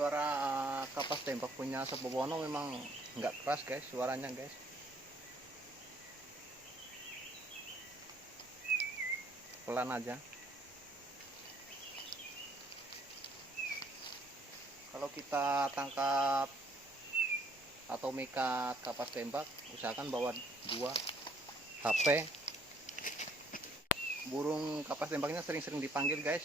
suara kapas tembak punya Sebowono memang nggak keras guys suaranya guys. Pelan aja. Kalau kita tangkap atau mikat kapas tembak, usahakan bawa 2 HP. Burung kapas tembaknya sering-sering dipanggil guys.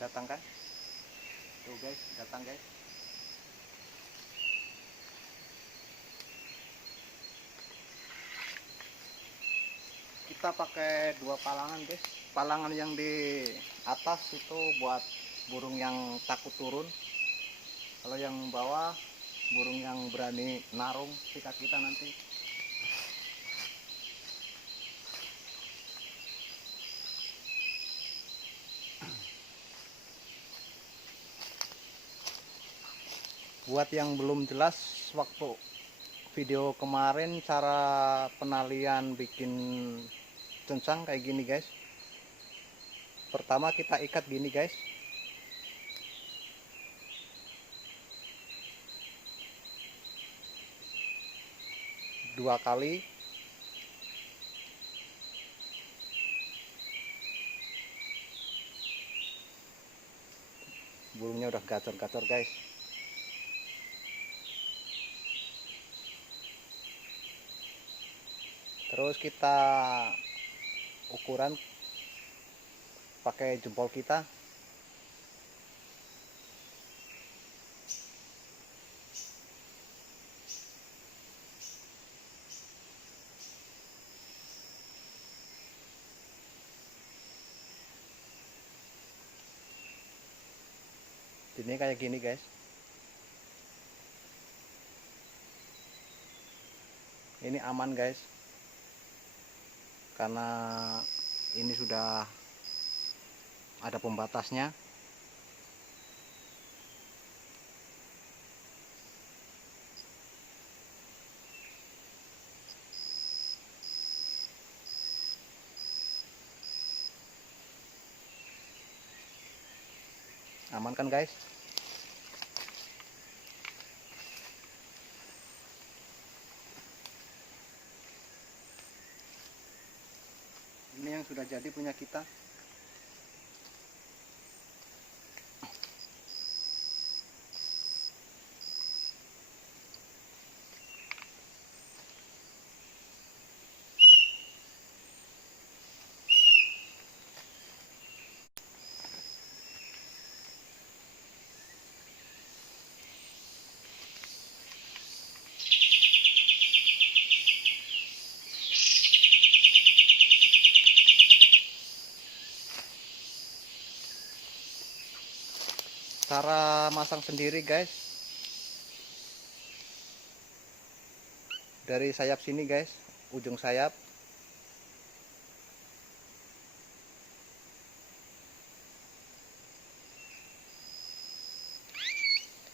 Datang kan? Tuh guys, datang guys. Kita pakai 2 palangan guys. Palangan yang di atas itu buat burung yang takut turun. Kalau yang bawah burung yang berani narung sikat kita nanti. Buat yang belum jelas waktu video kemarin cara penalian bikin cencang kayak gini guys. Pertama kita ikat gini guys. Dua kali. Burungnya udah gacor-gacor guys. Terus kita ukuran pakai jempol kita. Ini kayak gini guys. Ini aman guys. Karena ini sudah ada pembatasnya. Aman kan guys? Ini yang sudah jadi punya kita. Cara masang sendiri guys. Dari sayap sini guys, ujung sayap.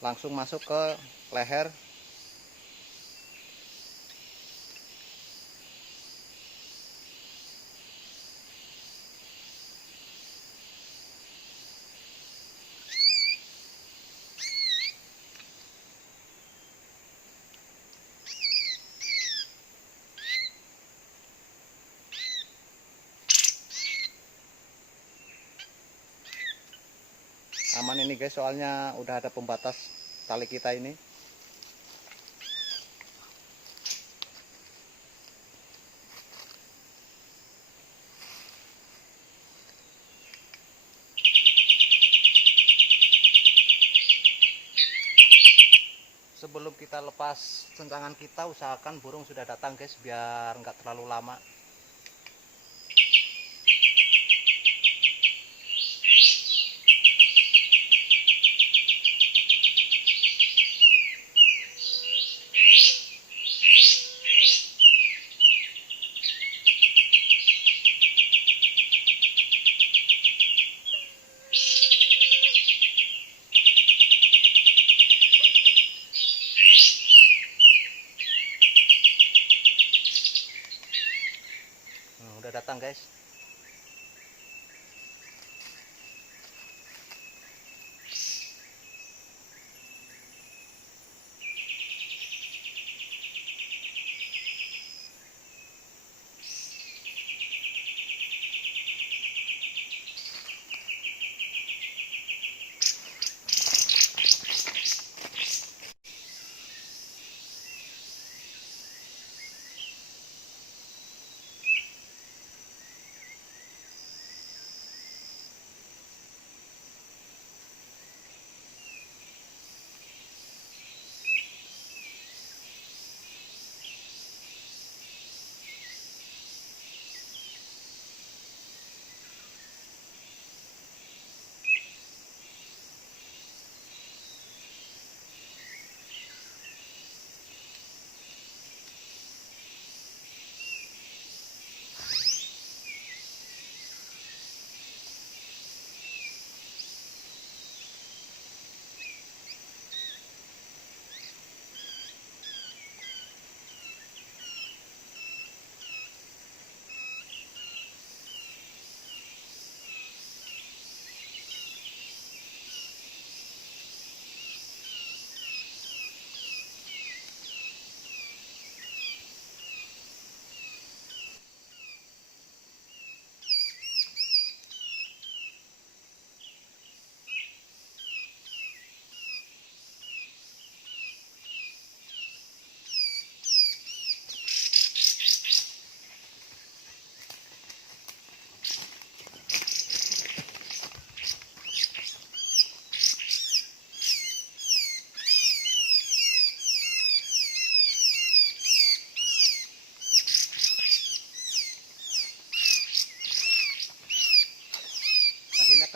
Langsung masuk ke leher. Aman ini guys, soalnya udah ada pembatas tali kita ini. Sebelum kita lepas cencangan kita, usahakan burung sudah datang guys, biar nggak terlalu lama.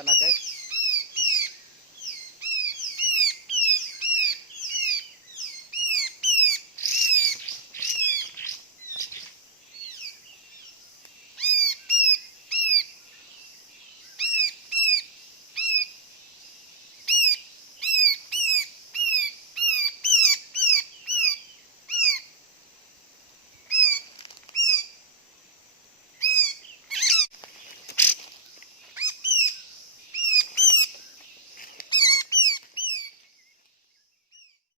sana guys.